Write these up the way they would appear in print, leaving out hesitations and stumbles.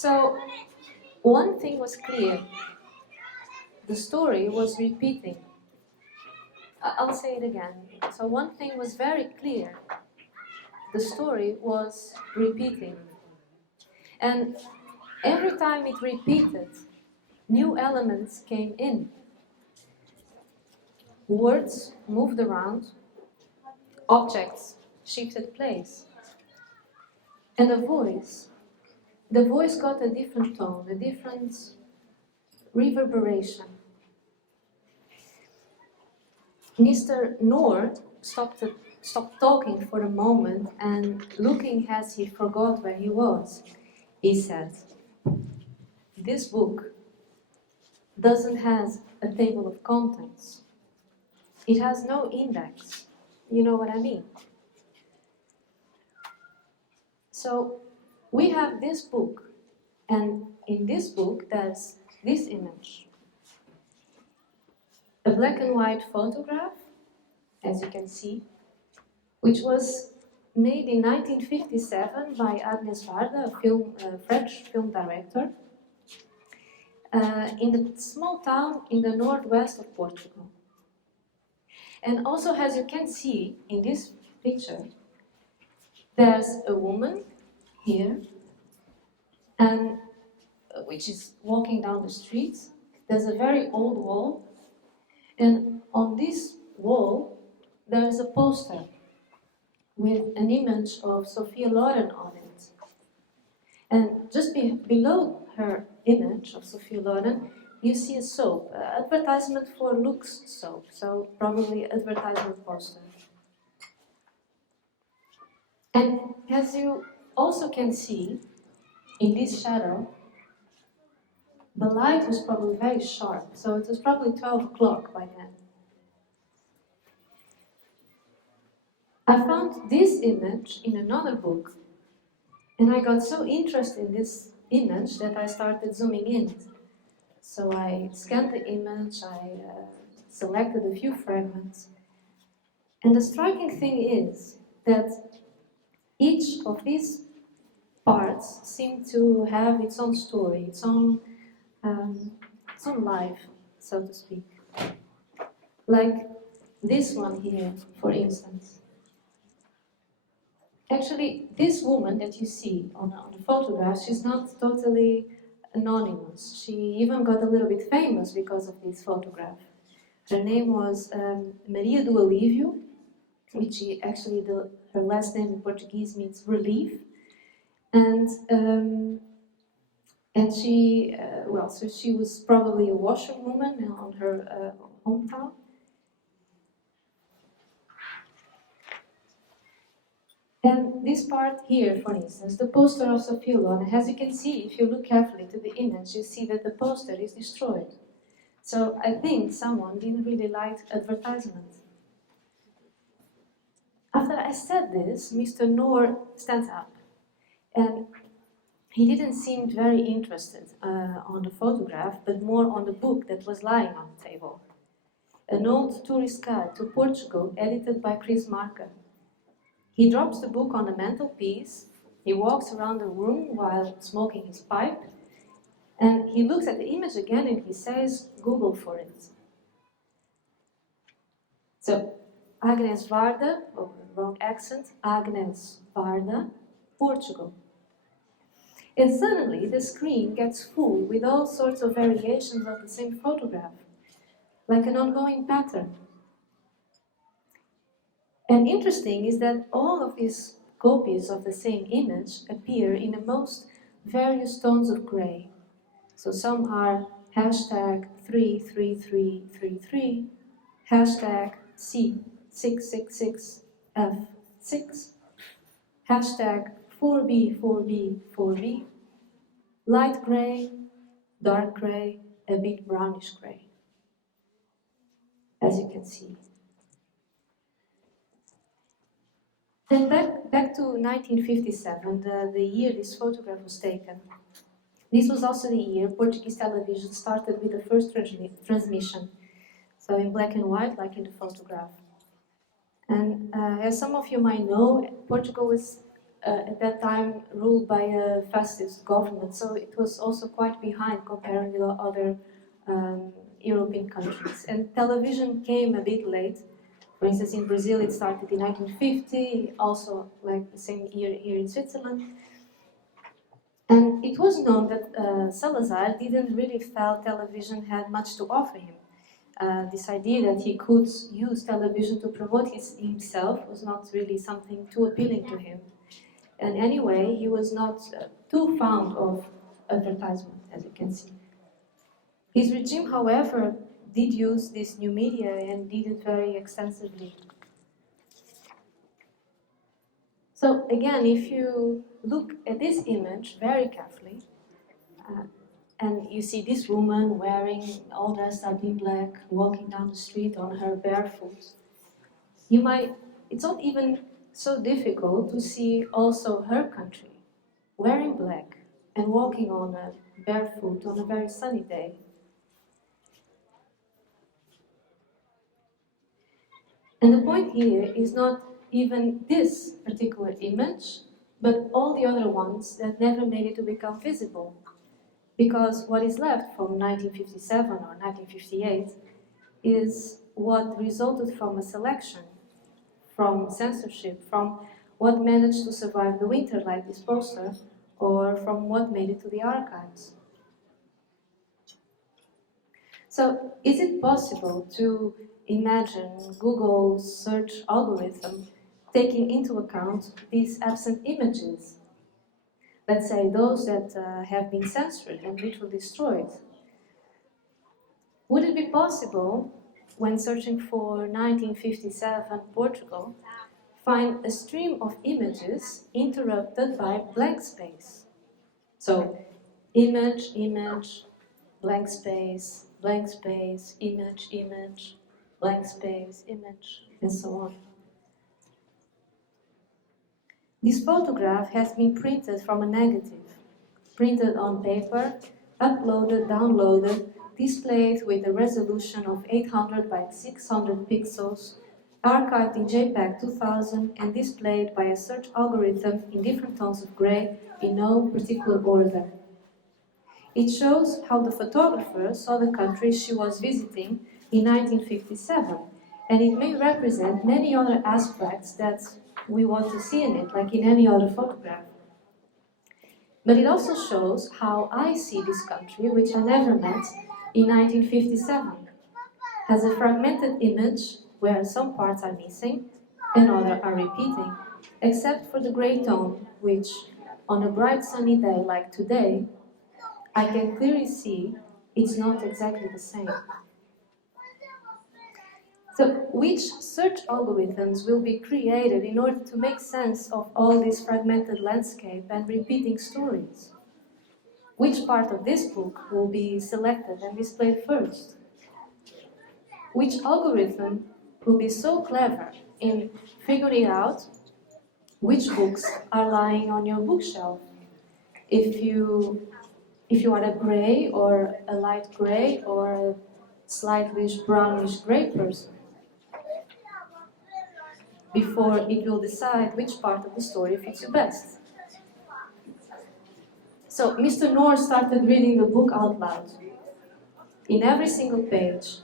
So, one thing was clear. The story was repeating. I'll say it again. So one thing was very clear. The story was repeating. And every time it repeated, new elements came in. Words moved around. Objects shifted place. And the voice got a different tone, a different reverberation. Mr. Noor stopped talking for a moment and, looking as he forgot where he was, he said, "This book doesn't have a table of contents. It has no index. You know what I mean? So we have this book, and in this book there's this image. A black and white photograph, as you can see, which was made in 1957 by Agnes Varda, a French film director, in a small town in the northwest of Portugal. And also, as you can see in this picture, there's a woman here, and which is walking down the street. There's a very old wall, and on this wall there's a poster with an image of Sophia Loren on it. And just below her image of Sophia Loren, you see a soap, advertisement for Lux soap, so probably advertisement poster. And as you also can see, in this shadow, the light was probably very sharp, so it was probably 12 o'clock by then. I found this image in another book, and I got so interested in this image that I started zooming in. So I scanned the image, I selected a few fragments. And the striking thing is that each of these parts seem to have its own story, its own life, so to speak. Like this one here, for instance. Actually, this woman that you see on the photograph, she's not totally anonymous. She even got a little bit famous because of this photograph. Her name was Maria do Alívio, which actually her last name in Portuguese means relief. And she, so she was probably a washerwoman on her hometown. And this part here, for instance, the poster of Sophia Loren, as you can see, if you look carefully to the image, you see that the poster is destroyed. So I think someone didn't really like advertisement. After I said this, Mr. Noor stands up. And he didn't seem very interested on the photograph, but more on the book that was lying on the table. An old tourist guide to Portugal, edited by Chris Marker. He drops the book on the mantelpiece, he walks around the room while smoking his pipe, and he looks at the image again and he says, "Google for it." So, Agnes Varda, wrong accent, Agnes Varda, Portugal. And suddenly the screen gets full with all sorts of variations of the same photograph, like an ongoing pattern. And interesting is that all of these copies of the same image appear in the most various tones of grey. So some are hashtag 33333, hashtag C666F6, hashtag 4B4B4B, light grey, dark grey, a bit brownish grey, as you can see. And back to 1957, the year this photograph was taken. This was also the year Portuguese television started with the first transmission, so in black and white, like in the photograph. And as some of you might know, Portugal was at that time ruled by a fascist government, so it was also quite behind comparing with other European countries. And television came a bit late. For instance, in Brazil it started in 1950, also like the same year here in Switzerland. And it was known that Salazar didn't really feel television had much to offer him. This idea that he could use television to promote himself was not really something too appealing to him. And anyway, he was not too fond of advertisement, as you can see. His regime, however, did use this new media and did it very extensively. So again, if you look at this image very carefully, and you see this woman wearing all dressed up in black, walking down the street on her barefoot, it's not even so difficult to see also her country wearing black and walking on a barefoot on a very sunny day. And the point here is not even this particular image, but all the other ones that never made it to become visible. Because what is left from 1957 or 1958 is what resulted from a selection, from censorship, from what managed to survive the winter, like this poster, or from what made it to the archives. So, is it possible to imagine Google's search algorithm taking into account these absent images? Let's say those that have been censored and literally destroyed. Would it be possible, when searching for 1957 Portugal, find a stream of images interrupted by blank space? So, image, image, blank space, image, image, blank space, image, and so on. This photograph has been printed from a negative, printed on paper, uploaded, downloaded, displayed with a resolution of 800 by 600 pixels, archived in JPEG 2000 and displayed by a search algorithm in different tones of grey in no particular order. It shows how the photographer saw the country she was visiting in 1957, and it may represent many other aspects that we want to see in it, like in any other photograph. But it also shows how I see this country, which I never met, in 1957, as a fragmented image where some parts are missing and others are repeating, except for the grey tone, which, on a bright sunny day like today, I can clearly see it's not exactly the same. So, which search algorithms will be created in order to make sense of all this fragmented landscape and repeating stories? Which part of this book will be selected and displayed first? Which algorithm will be so clever in figuring out which books are lying on your bookshelf? If you are a grey or a light grey or a slightly brownish grey person, before it will decide which part of the story fits you best. So Mr. Noor started reading the book out loud. In every single page,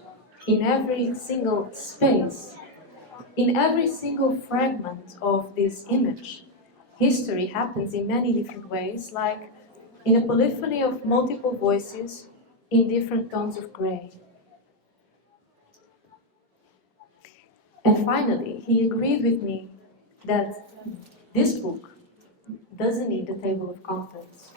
in every single space, in every single fragment of this image, history happens in many different ways, like in a polyphony of multiple voices in different tones of grey. And finally, he agreed with me that this book doesn't need a table of contents.